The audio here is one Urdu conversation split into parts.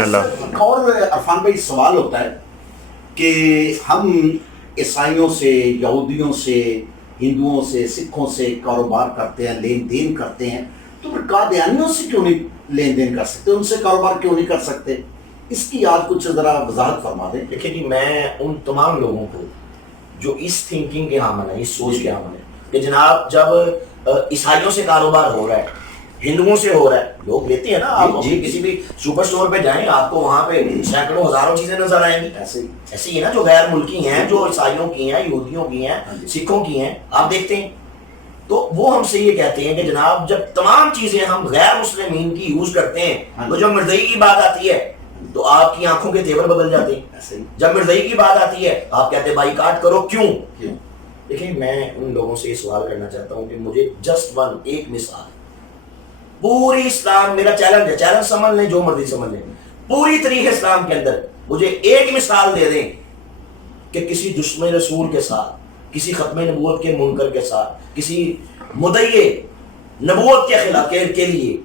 آمین اللہ. ایک اور عرفان بھائی سوال ہوتا ہے کہ ہم عیسائیوں سے، یہودیوں سے، ہندوؤں سے، سکھوں سے کاروبار کرتے ہیں، لین دین کرتے ہیں، تو پھر قادیانیوں سے کیوں نہیں لین دین کر سکتے؟ ان سے کاروبار کیوں نہیں کر سکتے؟ اس کی آج کچھ ذرا وضاحت فرما دیں. دیکھیں جی، میں ان تمام لوگوں کو جو اس تھنکنگ کے حامل ہیں، اس سوچ کے حامل ہیں کہ جناب جب عیسائیوں سے کاروبار ہو رہا ہے، ہندوؤں سے ہو رہا ہے، لوگ لیتے ہیں نا. آپ کسی بھی سپر سٹور پہ جائیں، آپ کو وہاں پہ سینکڑوں ہزاروں چیزیں نظر آئیں گی. ایسے ہی نا جو غیر ملکی ہیں، جو عیسائیوں کی ہیں، یہودیوں کی ہیں، سکھوں کی ہیں، آپ دیکھتے ہیں. تو وہ ہم سے یہ کہتے ہیں کہ جناب جب تمام چیزیں ہم غیر مسلمین کی یوز کرتے ہیں تو جب مرضی کی بات آتی ہے تو آپ کی آنکھوں کے تیور بدل جاتے ہیں. جب مرضی کی بات آتی ہے آپ کہتے ہیں بائی کاٹ کرو. کیوں؟ دیکھیں، میں ان لوگوں سے یہ سوال کرنا چاہتا ہوں کہ مجھے جسٹ ون ایک مثال، پوری اسلام میرا چیلنج ہے، چیلنج سمجھ لیں جو مرضی سمجھ لیں، پوری تاریخ اسلام کے اندر مجھے ایک مثال دے دیں کہ کسی دشمن رسول کے ساتھ، کسی ختم نبوت کے منکر کے ساتھ، کسی مدعی نبوت کے خلاف کے لیے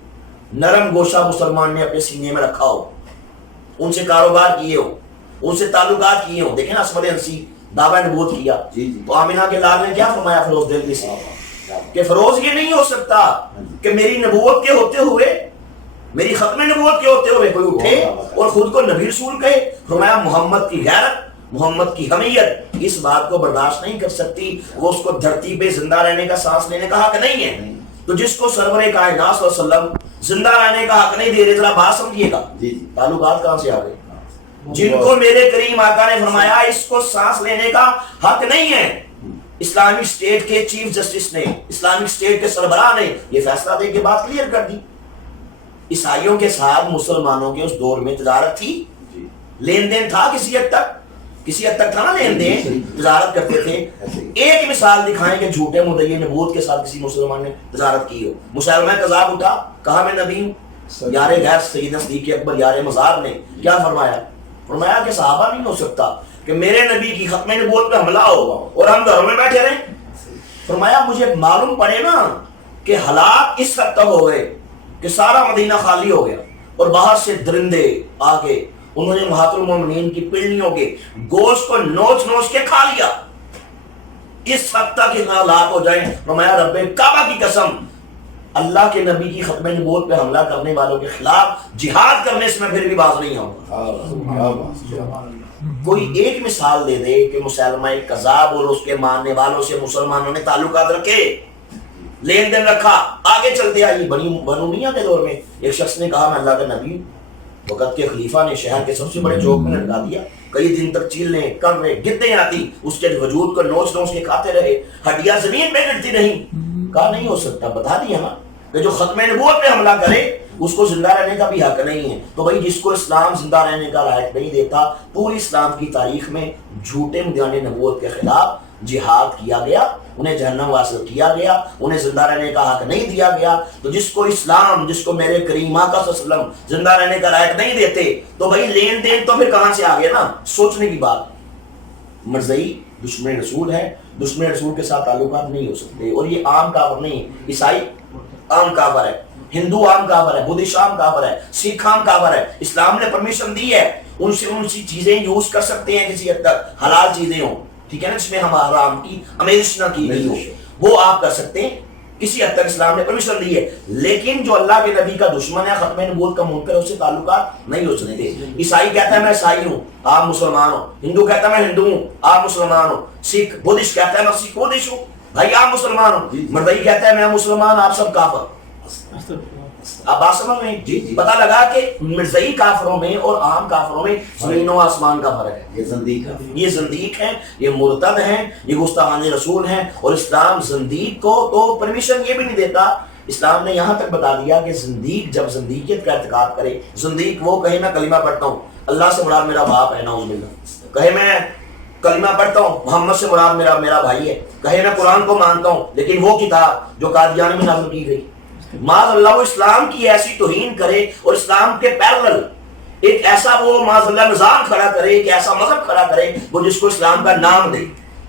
نرم گوشہ مسلمان نے اپنے سینے میں رکھا ہو، ان سے کاروبار کیے ہو، ان سے تعلقات کیے ہوں. دیکھیں نا، اسود انسی دعویٰ نبوت کیا تو آمینہ کے لال نے کیا فرمایا فیروز دہلوی سے کہ فیروز یہ نہیں ہو سکتا کہ میری نبوت کے ہوتے ہوئے، میری ختم نبوت کے ہوتے ہوئے کوئی اٹھے اور خود کو نبی رسول کہے. فرمایا محمد کی غیرت، محمد کی حمیت اس بات کو برداشت نہیں کر سکتی، وہ اس کو دھرتی پہ زندہ رہنے کا سانس لینے کا حق نہیں ہے. تو جس کو سرور کائنات صلی اللہ علیہ وسلم زندہ رہنے کا حق نہیں دے رہے، ذرا بات سمجھیے گا، تعلقات کہاں سے آ گئے؟ جن کو میرے کریم آقا نے فرمایا اس کو سانس لینے کا حق نہیں ہے، اسلامک اسٹیٹ کے چیف جسٹس نے، اسلامک اسٹیٹ کے سربراہ نے یہ فیصلہ دے کے بات کلیئر کر دی. عیسائیوں کے ساتھ مسلمانوں کے اس دور میں تجارت تھی، لین دین تھا، کسی حد تک تھا نا لین دین، تجارت کرتے تھے. ایک مثال دکھائیں کہ جھوٹے مدعی نبوت کے ساتھ کسی مسلمان نے تجارت کی ہو. مسلمہ کذاب اٹھا، کہا میں نبی ہوں. یار غیر سیدنا صدیق اکبر یار مزار نے کیا فرمایا؟ فرمایا کہ صحابہ نہیں ہو سکتا کہ میرے نبی کی ختم نبوت پہ حملہ ہو اور ہم گھروں میں بیٹھے رہیں. فرمایا مجھے معلوم پڑے نا کہ حالات اس حد تک ہو گئے کہ سارا مدینہ خالی ہو گیا اور باہر سے درندے آ کے انہوں نے محاط المومنین کی پنڈلیوں کے گوشت کو نوچ نوچ کے کھا لیا. اس حد تک حالات ہو جائیں. فرمایا رب کعبہ کی قسم، اللہ کے نبی کی ختم نبوت پہ حملہ کرنے والوں کے خلاف جہاد کرنے سے میں پھر بھی باز نہیں آؤں. کوئی ایک مثال دے دے کہ مسلمہ کذاب اور اس کے ماننے والوں سے مسلمانوں نے تعلقات رکھے، لین دین رکھا. آگے چلتے آئیے، بنو میاں کے دور میں ایک شخص نے کہا میں اللہ کا نبی ہوں. وقت کے خلیفہ نے شہر کے سب سے بڑے چوک میں لٹکا دیا. کئی دن تک چیلیں کڑوے گدے آتی اس کے وجود کو نوچ نوچ کے کھاتے رہے، ہڈیاں زمین پہ گرتی نہیں. کہا نہیں ہو سکتا. بتا دیا نا کہ جو ختم نبوت پہ حملہ کرے اس کو زندہ رہنے کا بھی حق نہیں ہے. تو بھائی جس کو اسلام زندہ رہنے کا لائق نہیں دیتا، پوری اسلام کی تاریخ میں جھوٹے مدعی نبوت کے خلاف جہاد کیا گیا، انہیں جہنم واصل کیا گیا، انہیں زندہ رہنے کا حق نہیں دیا گیا. تو جس کو اسلام، جس کو میرے کریم آقا صلی اللہ علیہ وسلم زندہ رہنے کا لائق نہیں دیتے، تو بھائی لین دین تو پھر کہاں سے آ گیا نا؟ سوچنے کی بات. مرزئی دشمن رسول ہے، دشمن رسول کے ساتھ تعلقات نہیں ہو سکتے. اور یہ عام کافر نہیں، عیسائی عام کافر ہے، ہندو عام کافر ہے، بدھسٹ عام کافر ہے، سکھ عام کافر ہے. اسلام نے پرمیشن دی ہے ان سے چیزیں یوز کر سکتے ہیں کسی حد تک، حلال چیزیں ہوں، ٹھیک ہے نا، جس میں ہم حرام کی امیشنا کی نہیں ہو، وہ آپ کر سکتے ہیں. کسی حد تک اسلام نے پرمیشن دی ہے. لیکن جو اللہ کے نبی کا دشمن ہے، ختم نبوت کا منکر ہے، اس سے تعلقات نہیں ہو سکتے. عیسائی کہتا ہے میں عیسائی ہوں، آپ مسلمان ہو. ہندو کہتا ہے میں ہندو ہوں، آپ مسلمان ہو. سکھ بدھسٹ کہتا ہے میں سکھ بدھسٹ ہوں، بھائی آپ مسلمان ہو. مردئی کہتا ہے میں مسلمان، آپ سب کافر. آپ بات سمجھ میں پتا لگا کہ مرزئی کافروں میں اور عام کافروں میں زمین و آسمان کا فرق ہے. یہ زندیق ہیں، یہ مرتد ہیں، یہ گستاخان رسول ہیں. اور اسلام زندیق کو تو پرمیشن یہ بھی نہیں دیتا. اسلام نے یہاں تک بتا دیا کہ زندیق جب زندیقیت کا ارتکاب کرے، زندیق وہ کہے میں کلمہ پڑھتا ہوں، اللہ سے مراد میرا باپ ہے، نعوذ باللہ، کہے میں کلمہ پڑھتا ہوں، محمد سے مراد میرا بھائی ہے، کہے میں قرآن کو مانتا ہوں لیکن وہ کتاب جو قادیان میں نازل کی گئی، معاذ اللہ وہ اسلام کی ایسی توہین کرے اور اسلام کے پیرلل ایک ایسا وہ معاذ اللہ نظام کھڑا کرے، ایک ایسا مذہب کھڑا کرے وہ جس کو اسلام کا نام دے،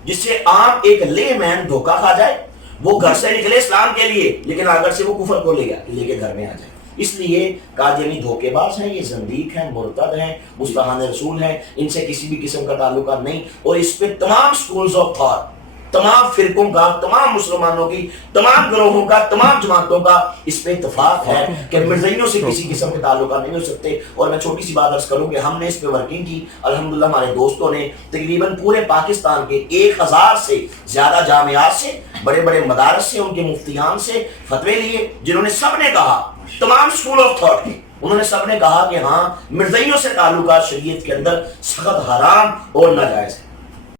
جس سے عام ایک لے مین دھوکہ کھا جائے. وہ گھر سے نکلے اسلام کے لیے لیکن اگر سے وہ کفر کو لے کے گھر میں آ جائے. اس لیے قادیانی دھوکے باز ہیں، یہ زندیق ہیں، مرتد ہیں، مستحان رسول ہیں، ان سے کسی بھی قسم کا تعلقات نہیں. اور اس پہ تمام سکولز آف تھاٹ، تمام فرقوں کا، تمام مسلمانوں کی، تمام گروہوں کا، تمام جماعتوں کا اس پہ اتفاق ہے کہ مرزائیوں سے کسی قسم کے تعلقات نہیں ہو سکتے. اور میں چھوٹی سی بات عرض کروں کہ ہم نے اس پہ ورکنگ کی، الحمدللہ ہمارے دوستوں نے تقریباً پورے پاکستان کے 1000 سے زیادہ جامعات سے، بڑے بڑے مدارس سے، ان کے مفتیان سے فتوے لیے، جنہوں نے سب نے کہا، تمام سکول آف تھاٹ کے انہوں نے سب نے کہا کہ ہاں مرزائیوں سے تعلقات شریعت کے اندر سخت حرام اور ناجائز ہے.